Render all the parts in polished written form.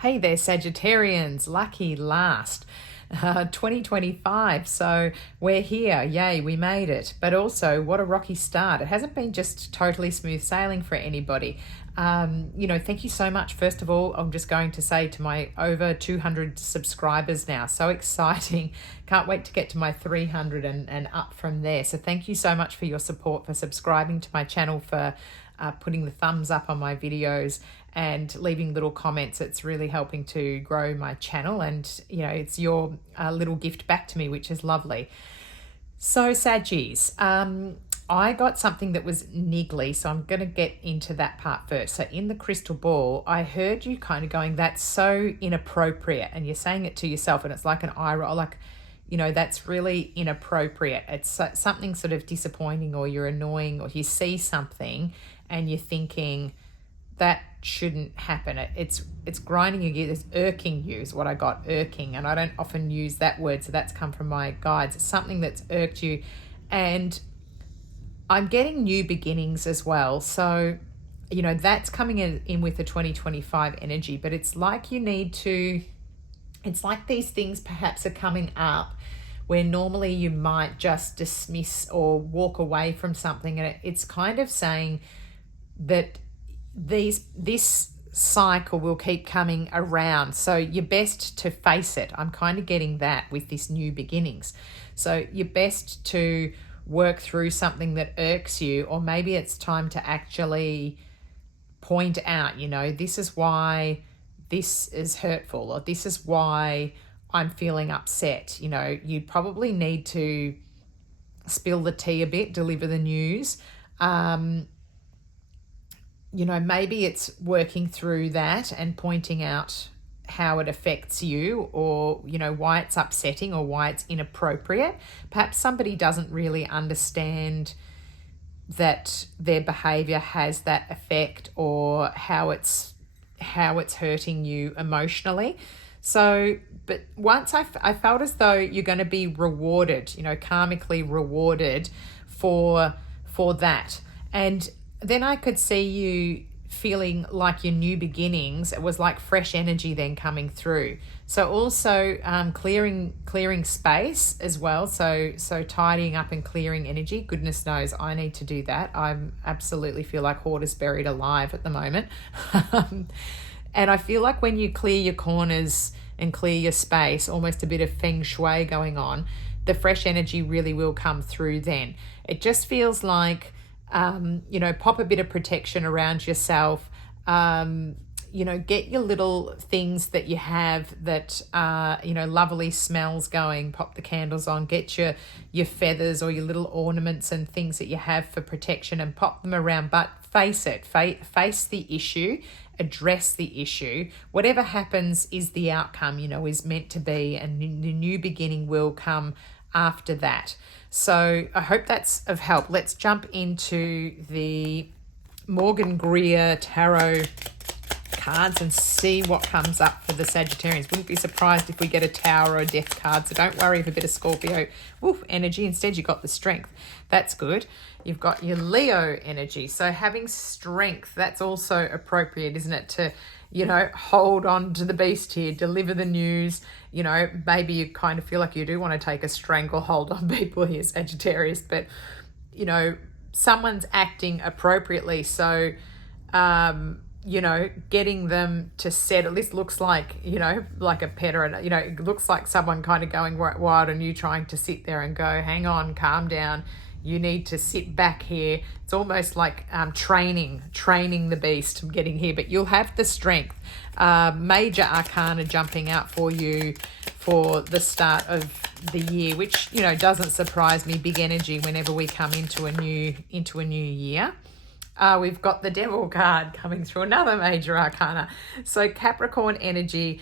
Hey there, Sagittarians, lucky last. 2025, so we're here, yay, we made it. But also, what a rocky start. It hasn't been just totally smooth sailing for anybody. Thank you so much. First of all, I'm just going to say to my over 200 subscribers now, so exciting. Can't wait to get to my 300 and up from there. So thank you so much for your support, for subscribing to my channel, for putting the thumbs up on my videos and leaving little comments. It's really helping to grow my channel, and it's your little gift back to me, which is lovely. So Saggies, I got something that was niggly, so I'm going to get into that part first. So in the crystal ball, I heard you kind of going, that's so inappropriate, and you're saying it to yourself, and it's like an eye roll, like, that's really inappropriate. It's something sort of disappointing, or you're annoying, or you see something and you're thinking that shouldn't happen. It's grinding your gears, it's irking you is what I got, irking. And I don't often use that word, so that's come from my guides. It's something that's irked you. And I'm getting new beginnings as well. So, that's coming in with the 2025 energy, but it's like it's like these things perhaps are coming up where normally you might just dismiss or walk away from something. And it's kind of saying that this cycle will keep coming around. So you're best to face it. I'm kind of getting that with this new beginnings. So you're best to work through something that irks you, or maybe it's time to actually point out, this is why this is hurtful, or this is why I'm feeling upset. You probably need to spill the tea a bit, deliver the news. Maybe it's working through that and pointing out how it affects you, or, why it's upsetting or why it's inappropriate. Perhaps somebody doesn't really understand that their behavior has that effect, or how it's hurting you emotionally. So, but once I felt as though you're going to be rewarded, karmically rewarded for that. And then I could see you feeling like your new beginnings, it was like fresh energy then coming through. So also clearing space as well. So tidying up and clearing energy. Goodness knows I need to do that. I absolutely feel like hoarders buried alive at the moment. And I feel like when you clear your corners and clear your space, almost a bit of feng shui going on, the fresh energy really will come through then. It just feels like pop a bit of protection around yourself, get your little things that you have that lovely smells going, pop the candles on, get your feathers or your little ornaments and things that you have for protection and pop them around, but face it, face the issue, address the issue. Whatever happens is the outcome, is meant to be, and the new beginning will come after that. So I hope that's of help. Let's jump into the Morgan Greer Tarot cards and see what comes up for the Sagittarians. Wouldn't be surprised if we get a Tower or a Death card, so don't worry if a bit of Scorpio energy. Instead, you got the Strength. That's good. You've got your Leo energy. So having strength, that's also appropriate, isn't it? To, hold on to the beast here, deliver the news. Maybe you kind of feel like you do want to take a stranglehold on people here, Sagittarius, but, someone's acting appropriately. So, getting them to settle. This looks like, like a pet, or, it looks like someone kind of going wild and you trying to sit there and go, hang on, calm down. You need to sit back here. It's almost like training the beast getting here, but you'll have the strength. Major arcana jumping out for you for the start of the year, which, doesn't surprise me. Big energy whenever we come into a new year. We've got the Devil card coming through, another major arcana. So Capricorn energy,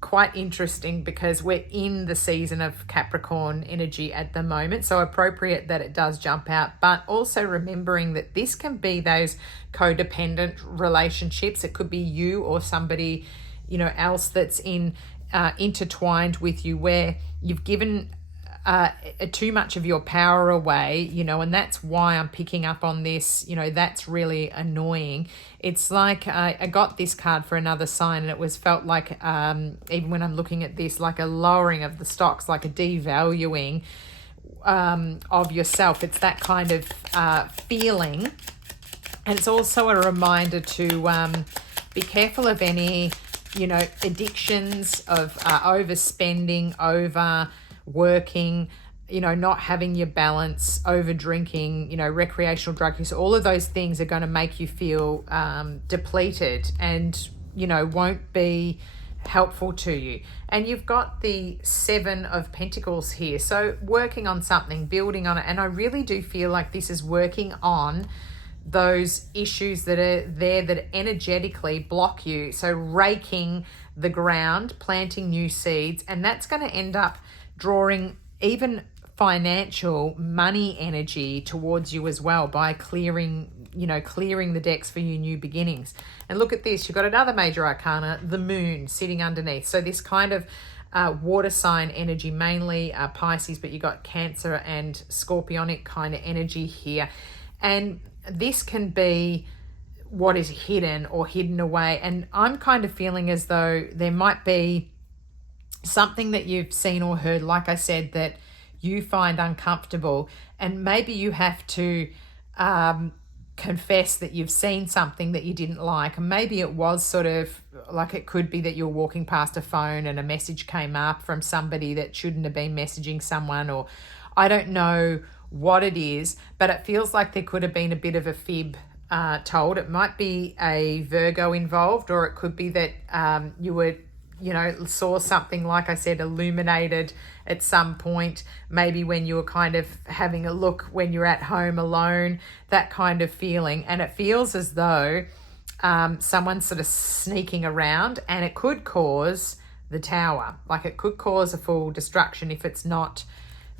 quite interesting because we're in the season of Capricorn energy at the moment. So appropriate that it does jump out, but also remembering that this can be those codependent relationships. It could be you or somebody, else that's intertwined with you, where you've given too much of your power away, and that's why I'm picking up on this. That's really annoying. It's like I got this card for another sign, and it was felt like, even when I'm looking at this, like a lowering of the stocks, like a devaluing of yourself. It's that kind of feeling. And it's also a reminder to be careful of any, addictions of overspending, overworking, not having your balance, over drinking, recreational drug use. All of those things are going to make you feel depleted and, won't be helpful to you. And you've got the 7 of Pentacles here. So working on something, building on it. And I really do feel like this is working on those issues that are there that energetically block you. So raking the ground, planting new seeds, and that's going to end up drawing even financial money energy towards you as well by clearing the decks for you new beginnings. And look at this, you've got another major arcana, the moon sitting underneath. So this kind of water sign energy, mainly Pisces, but you got Cancer and Scorpionic kind of energy here. And this can be what is hidden or hidden away. And I'm kind of feeling as though there might be something that you've seen or heard, like I said, that you find uncomfortable. And maybe you have to confess that you've seen something that you didn't like. And maybe it was sort of like, it could be that you're walking past a phone and a message came up from somebody that shouldn't have been messaging someone, or I don't know what it is, but it feels like there could have been a bit of a fib told. It might be a Virgo involved, or it could be that you were, saw something, like I said, illuminated at some point, maybe when you were kind of having a look when you're at home alone, that kind of feeling. And it feels as though someone's sort of sneaking around, and it could cause the Tower. Like, it could cause a full destruction if it's not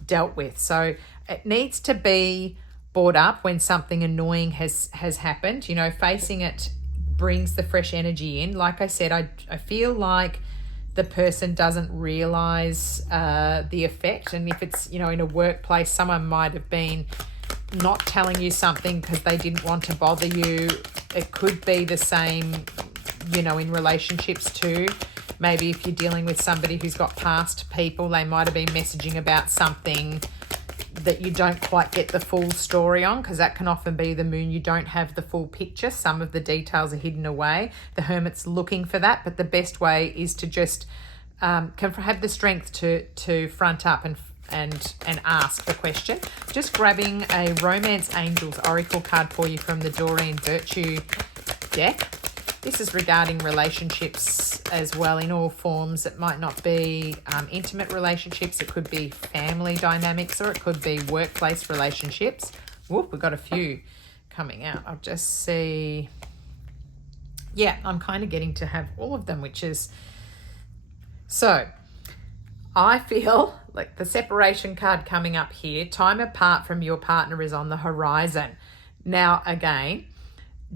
dealt with. So it needs to be brought up when something annoying has happened. Facing it brings the fresh energy in. Like I said, I feel like the person doesn't realize the effect. And if it's, in a workplace, someone might have been not telling you something because they didn't want to bother you. It could be the same, in relationships too. Maybe if you're dealing with somebody who's got past people, they might have been messaging about something that you don't quite get the full story on, because that can often be the moon. You don't have the full picture. Some of the details are hidden away. The Hermit's looking for that, but the best way is to just have the strength to front up and ask the question. Just grabbing a Romance Angels Oracle card for you from the Doreen Virtue deck. This is regarding relationships as well, in all forms. It might not be intimate relationships. It could be family dynamics, or it could be workplace relationships. Whoop, we've got a few coming out. I'll just see. Yeah, I'm kind of getting to have all of them, which is... So, I feel like the separation card coming up here, time apart from your partner is on the horizon. Now, again,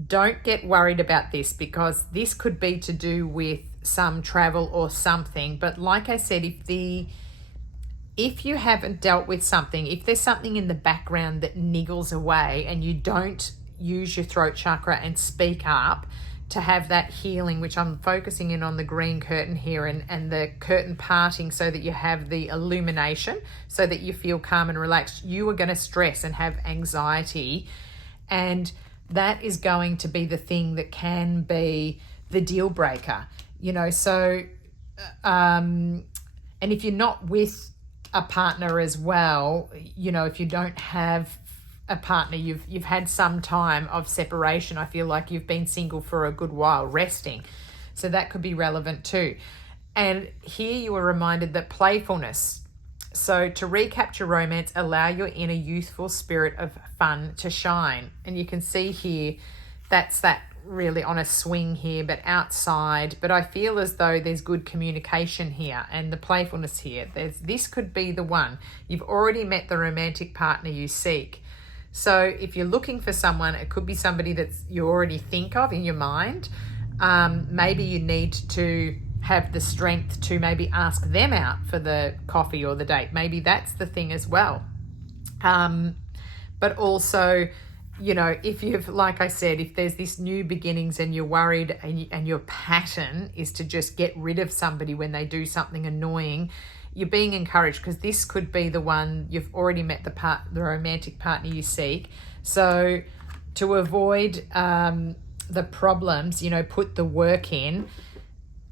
don't get worried about this, because this could be to do with some travel or something. But like I said, if you haven't dealt with something, if there's something in the background that niggles away and you don't use your throat chakra and speak up to have that healing, which I'm focusing in on the green curtain here and the curtain parting so that you have the illumination, so that you feel calm and relaxed, you are going to stress and have anxiety. And that is going to be the thing that can be the deal breaker, so, and if you're not with a partner as well, if you don't have a partner, you've had some time of separation. I feel like you've been single for a good while, resting. So that could be relevant too. And here you were reminded that playfulness. So to recapture romance, allow your inner youthful spirit of fun to shine. And you can see here, that's that really on a swing here, but outside. But I feel as though there's good communication here and the playfulness here. This could be the one. You've already met the romantic partner you seek. So if you're looking for someone, it could be somebody that you already think of in your mind. Maybe you need to have the strength to maybe ask them out for the coffee or the date. Maybe that's the thing as well. But also, you know, if you've, like I said, if there's this new beginnings and you're worried and your pattern is to just get rid of somebody when they do something annoying, you're being encouraged, because this could be the one you've already met, the romantic partner you seek. So to avoid the problems, you know, put the work in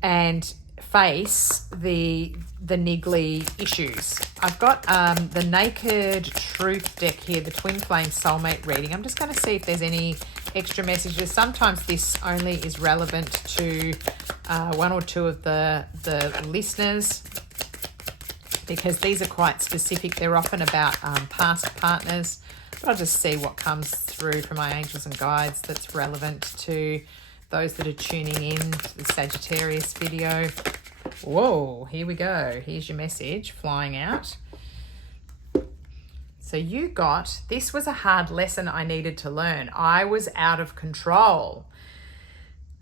and face the niggly issues. I've got the Naked Truth deck here, the Twin Flame Soulmate reading. I'm just going to see if there's any extra messages. Sometimes this only is relevant to one or two of the listeners, because these are quite specific. They're often about past partners. But I'll just see what comes through from my angels and guides that's relevant to those that are tuning in to the Sagittarius video. Whoa, here we go. Here's your message flying out. So you got, this was a hard lesson I needed to learn. I was out of control.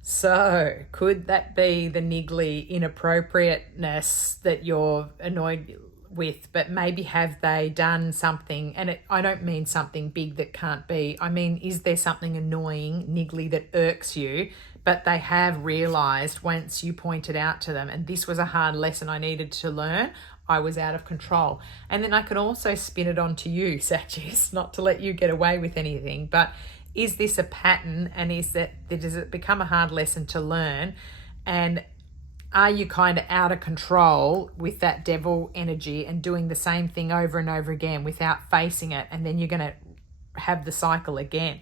So could that be the niggly inappropriateness that you're annoyed with? But maybe have they done something, and I don't mean something big that can't be. I mean, is there something annoying, niggly, that irks you, but they have realized once you pointed out to them, and this was a hard lesson I needed to learn, I was out of control. And then I can also spin it onto you, Sagittarius, not to let you get away with anything, but is this a pattern, and does it become a hard lesson to learn? And are you kind of out of control with that devil energy and doing the same thing over and over again without facing it? And then you're going to have the cycle again.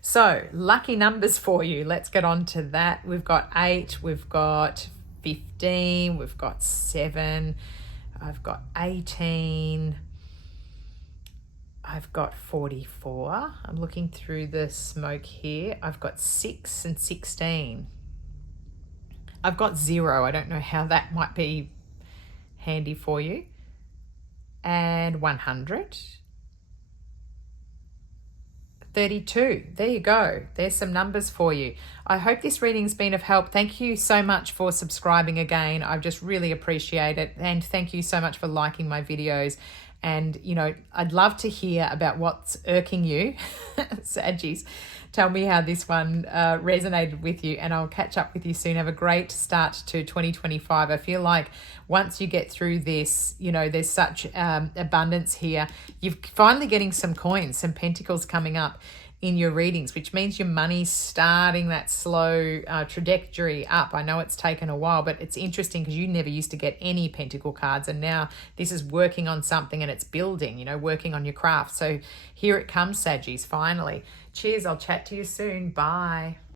So lucky numbers for you. Let's get on to that. We've got 8, we've got 15, we've got 7, I've got 18, I've got 44. I'm looking through the smoke here. I've got 6 and 16. I've got 0. I don't know how that might be handy for you. And 100. 32. There you go. There's some numbers for you. I hope this reading's been of help. Thank you so much for subscribing again. I just really appreciate it. And thank you so much for liking my videos. And, you know, I'd love to hear about what's irking you, Saggies. Tell me how this one resonated with you, and I'll catch up with you soon. Have a great start to 2025. I feel like once you get through this, you know, there's such abundance here. You're finally getting some coins, some pentacles coming up in your readings, which means your money's starting that slow trajectory up. I know it's taken a while, but it's interesting because you never used to get any pentacle cards, and now this is working on something and it's building, you know, working on your craft. So here it comes, Saggies, finally. Cheers, I'll chat to you soon. Bye.